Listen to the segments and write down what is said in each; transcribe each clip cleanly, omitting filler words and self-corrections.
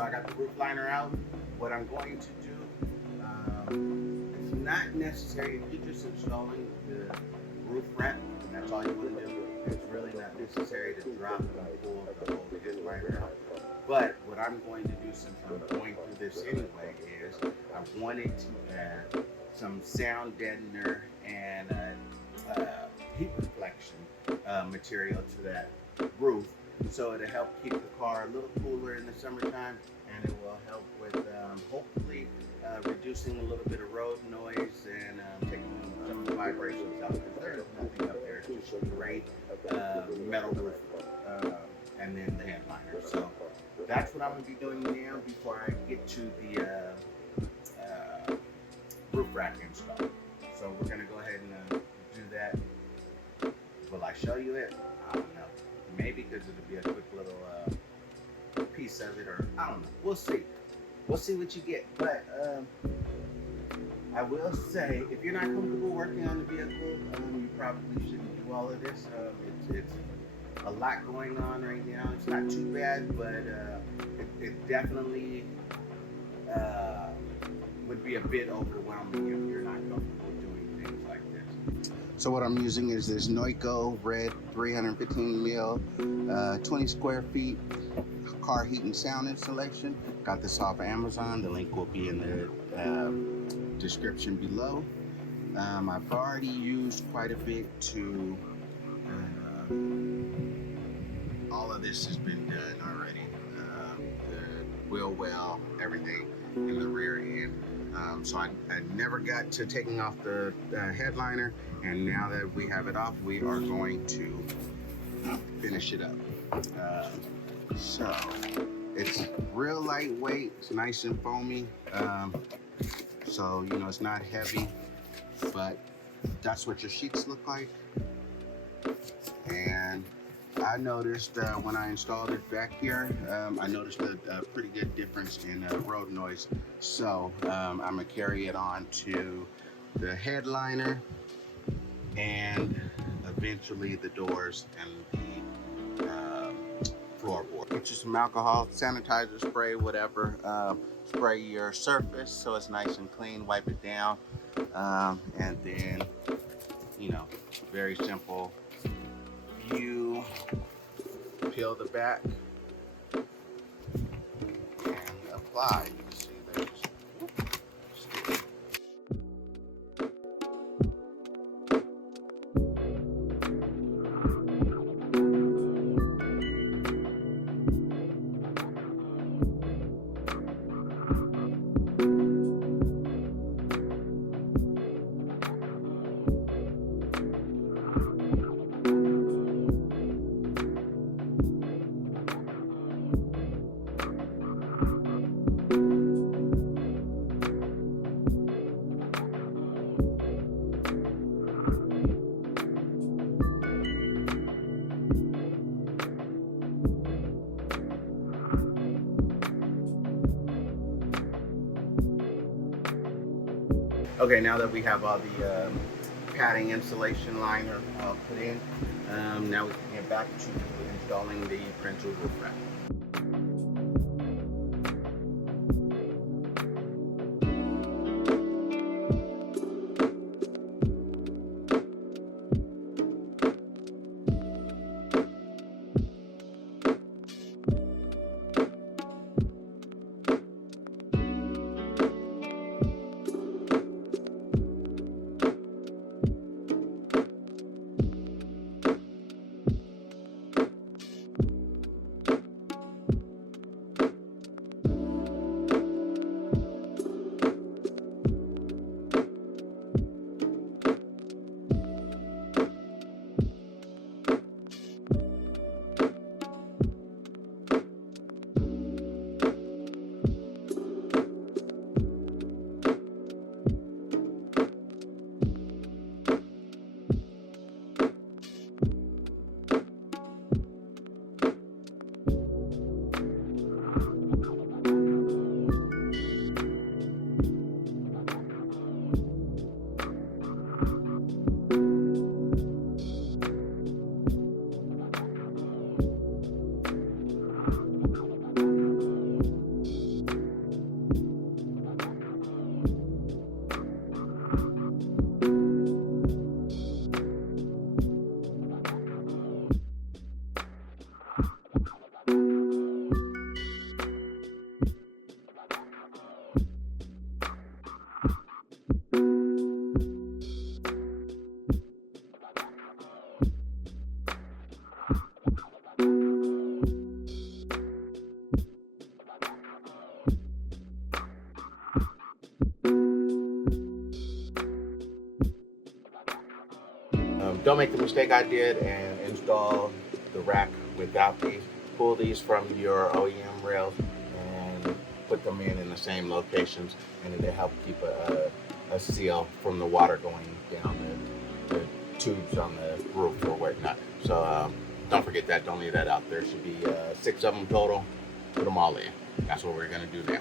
So I got the roof liner out. What I'm going to do, it's not necessary if you're just installing the roof rack, and that's all you want to do. It's really not necessary to drop and pull the whole head liner out. But what I'm going to do, since I'm going through this anyway, is I wanted to add some sound deadener and heat reflection material to that roof, so it'll help keep the car a little cooler in the summertime, and it will help with hopefully reducing a little bit of road noise and taking some of the vibrations out, because there is nothing up there. It's just great metal roof and then the headliner. So that's what I'm going to be doing now before I get to the roof rack install. So we're going to go ahead and do that. Will I show you it? I don't know. Maybe, because it'll be a quick little piece of it, or I don't know. We'll see. We'll see what you get. But I will say, if you're not comfortable working on the vehicle, you probably shouldn't do all of this. It's a lot going on right now. It's not too bad, but it definitely would be a bit overwhelming if you're not comfortable doing things like this. So what I'm using is this Noiko red 315 mil, 20 square feet car heat and sound installation. Got this off Amazon. The link will be in the description below. I've already used quite a bit to all of this has been done already. The wheel well, everything in the rear end. So I never got to taking off the headliner, and now that we have it off, we are going to finish it up. So it's real lightweight, it's nice and foamy. So you know, it's not heavy, but that's what your sheets look like. And I noticed when I installed it back here, I noticed a pretty good difference in road noise. So I'm gonna carry it on to the headliner and eventually the doors and the floorboard. Get you some alcohol, sanitizer spray, whatever. Spray your surface so it's nice and clean, wipe it down, and then, you know, very simple. You peel the back and apply. You can see there's okay. Now that we have all the padding insulation liner put in, now we can get back to installing the Prinsu roof rack. make the mistake I did and install the rack without these. Pull these from your OEM rails and put them in the same locations, and it'll help keep a seal from the water going down the tubes on the roof or whatnot. So don't forget that. Don't leave that out. There should be 6 of them total. Put them all in. That's what we're going to do now.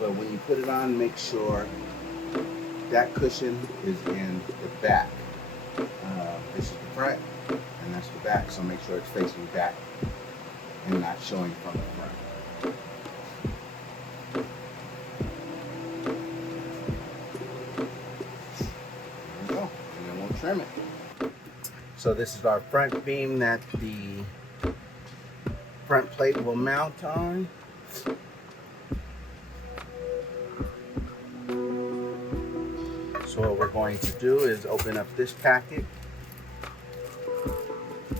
But when you put it on, make sure that cushion is in the back. This is the front, and that's the back, so make sure it's facing back and not showing from the front. There we go, and then we'll trim it. So this is our front beam that the front plate will mount on. So what we're going to do is open up this packet.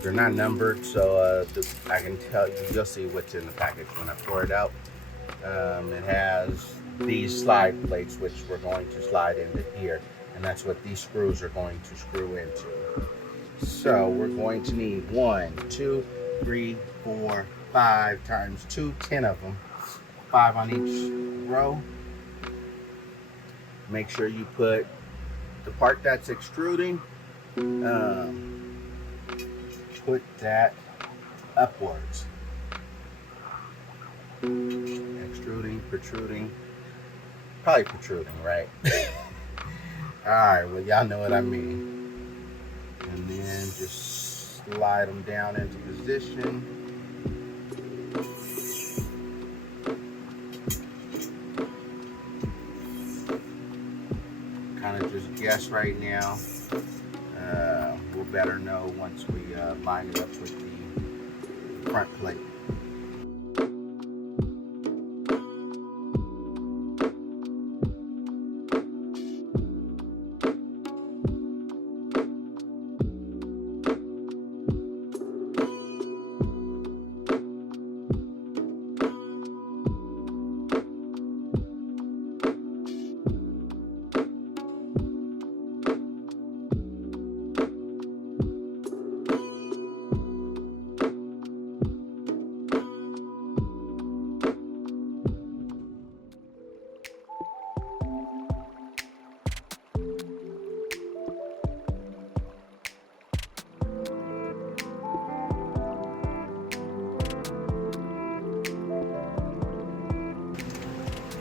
They're not numbered, so I can tell you, you'll see what's in the package when I pour it out. It has these slide plates, which we're going to slide into here, and that's what these screws are going to screw into. So we're going to need 1, 2, 3, 4, 5 times 2, 10 of them, 5 on each row. Make sure you put the part that's extruding, put that upwards. Extruding, protruding, probably protruding, right? Alright, well, y'all know what I mean. And then just slide them down into position. Kind of just guess right now. We'll better know once we line it up with the front plate.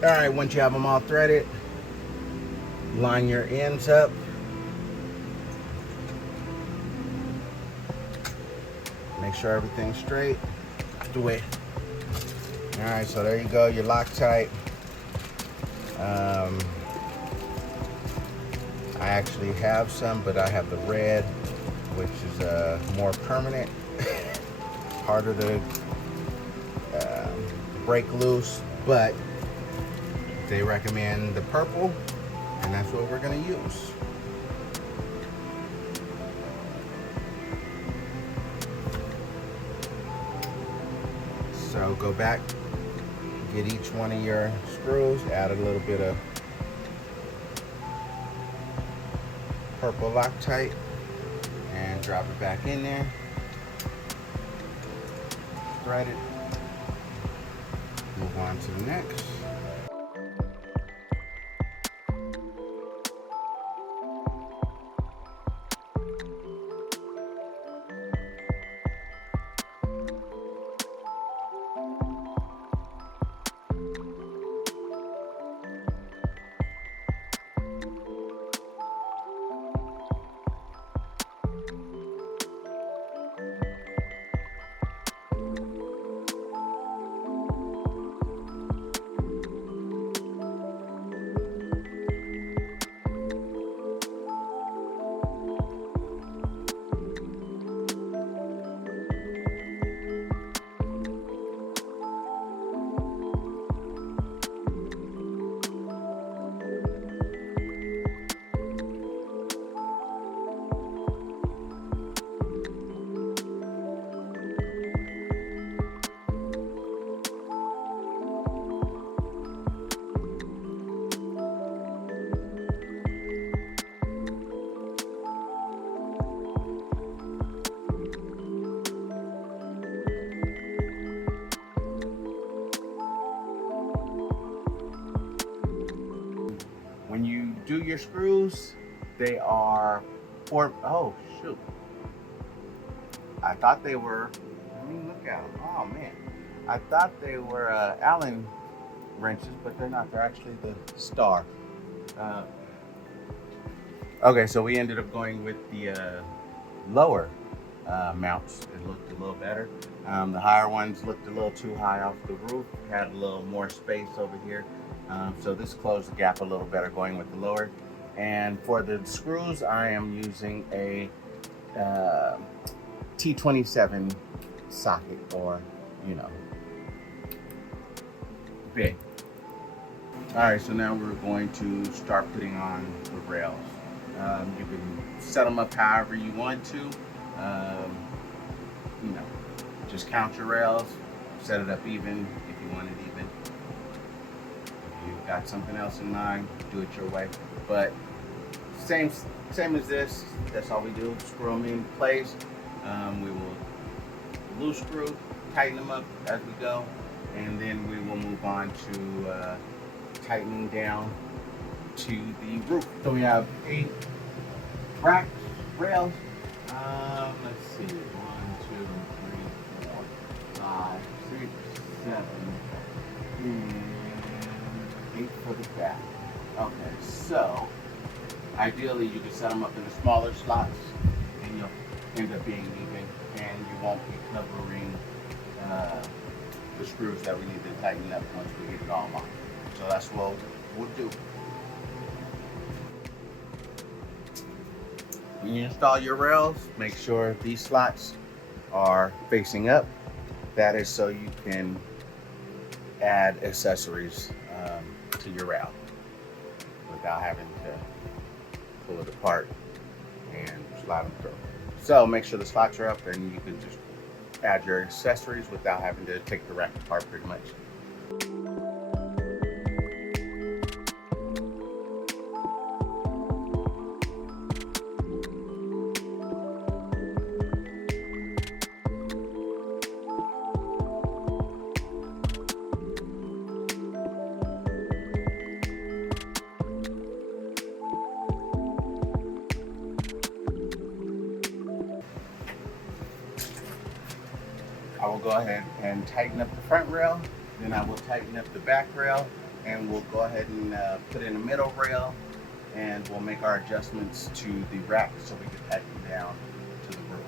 All right, once you have them all threaded, line your ends up. Make sure everything's straight. Do it. All right, so there you go, your Loctite. I actually have some, but I have the red, which is more permanent, harder to break loose, but they recommend the purple, and that's what we're going to use. So go back Get each one of your screws, add a little bit of purple Loctite, and drop it back in there. Thread it. Move on to the next. When you do your screws, they are oh shoot. I thought they were, let me look at them. Oh man. I thought they were Allen wrenches, but they're not. They're actually the Star. Okay, so we ended up going with the lower mounts. It looked a little better. The higher ones looked a little too high off the roof, had a little more space over here. So this closed the gap a little better going with the lower. And for the screws, I am using a T27 socket, or, you know, bit. All right, so now we're going to start putting on the rails. You can set them up however you want to. You know, just count your rails, set it up even if you want it even. If you've got something else in mind, do it your way. But same as this, that's all we do. Screw them in place. We will loose screw, tighten them up as we go, and then we will move on to tightening down to the roof. So we have 8 rack rails. Let's see, 1, 2, 3, 4, 5, 6, 7, and 8 for the back. Okay, so ideally you can set them up in the smaller slots, and you'll end up being even, and you won't be covering the screws that we need to tighten up once we get it all on. So that's what we'll do. When you install your rails, make sure these slots are facing up. That is so you can add accessories to your rail without having to pull it apart and slide them through. So make sure the slots are up, and you can just add your accessories without having to take the rack apart pretty much. I will go ahead and tighten up the front rail, then I will tighten up the back rail, and we'll go ahead and put in a middle rail, and we'll make our adjustments to the rack so we can tighten down to the roof.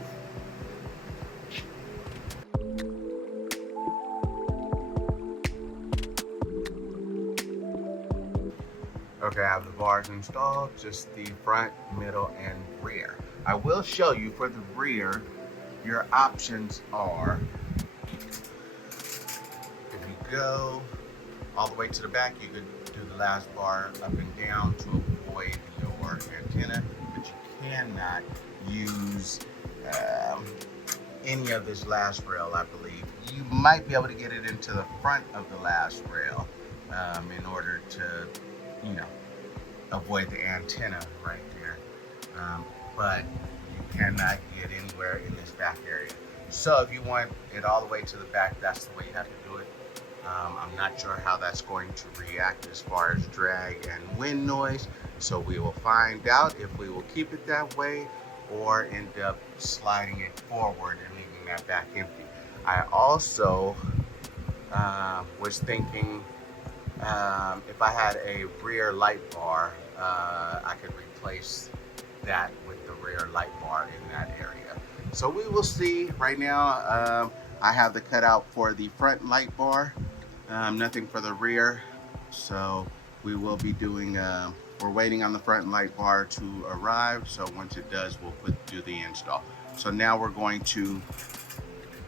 Okay, I have the bars installed, just the front, middle, and rear. I will show you for the rear, your options are, if you go all the way to the back, you could do the last bar up and down to avoid your antenna, but you cannot use any of this last rail, I believe. you might be able to get it into the front of the last rail in order to, you know, avoid the antenna right there. But you cannot get anywhere in this back area. So if you want it all the way to the back, that's the way you have to do it. I'm not sure how that's going to react as far as drag and wind noise. So we will find out if we will keep it that way or end up sliding it forward and leaving that back empty. I also was thinking if I had a rear light bar, I could replace that with the rear light bar in that area. So we will see. Right now, I have the cutout for the front light bar, nothing for the rear. So we will be doing, we're waiting on the front light bar to arrive. So once it does, we'll do the install. So now we're going to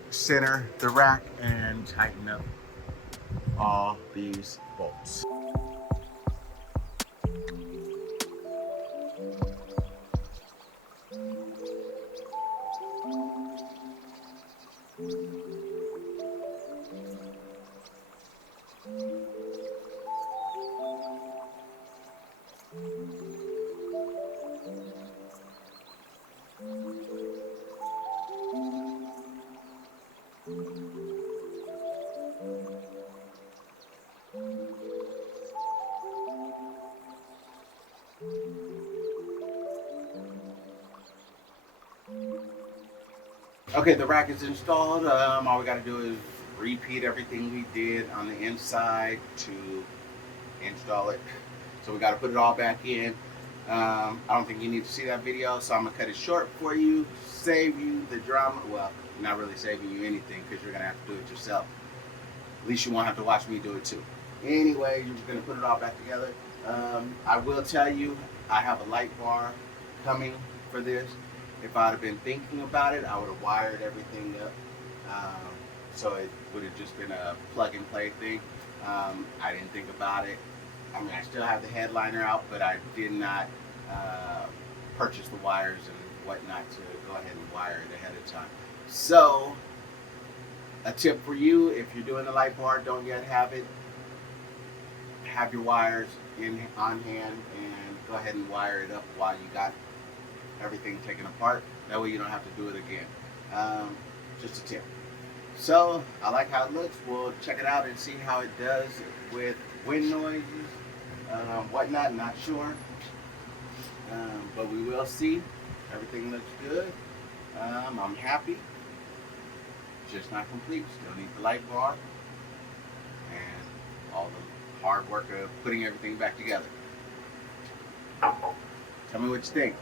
center the rack and tighten up all these bolts. Okay, the rack is installed. All we got to do is repeat everything we did on the inside to install it. So we got to put it all back in. I don't think you need to see that video, so I'm going to cut it short for you, save you the drama. Well, not really saving you anything because you're going to have to do it yourself. At least you won't have to watch me do it too. Anyway, you're just going to put it all back together. I will tell you, I have a light bar coming for this. If I'd have been thinking about it, I would have wired everything up. So it would have just been a plug and play thing. I didn't think about it. I mean, I still have the headliner out, but I did not purchase the wires and whatnot to go ahead and wire it ahead of time. So, a tip for you, if you're doing the light bar, don't yet have it, have your wires on hand and go ahead and wire it up while you got everything taken apart. That way you don't have to do it again. Just a tip. So I like how it looks. We'll check it out and see how it does with wind noises, whatnot. Not sure, but we will see. Everything looks good. I'm happy. Just not complete. Still need the light bar and all the hard work of putting everything back together. Tell me what you think.